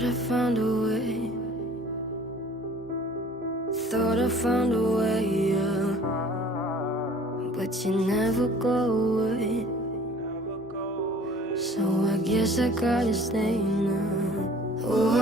Thought I found a way. Thought I found a way, yeah. But you never go away. So I guess I gotta stay now. Oh,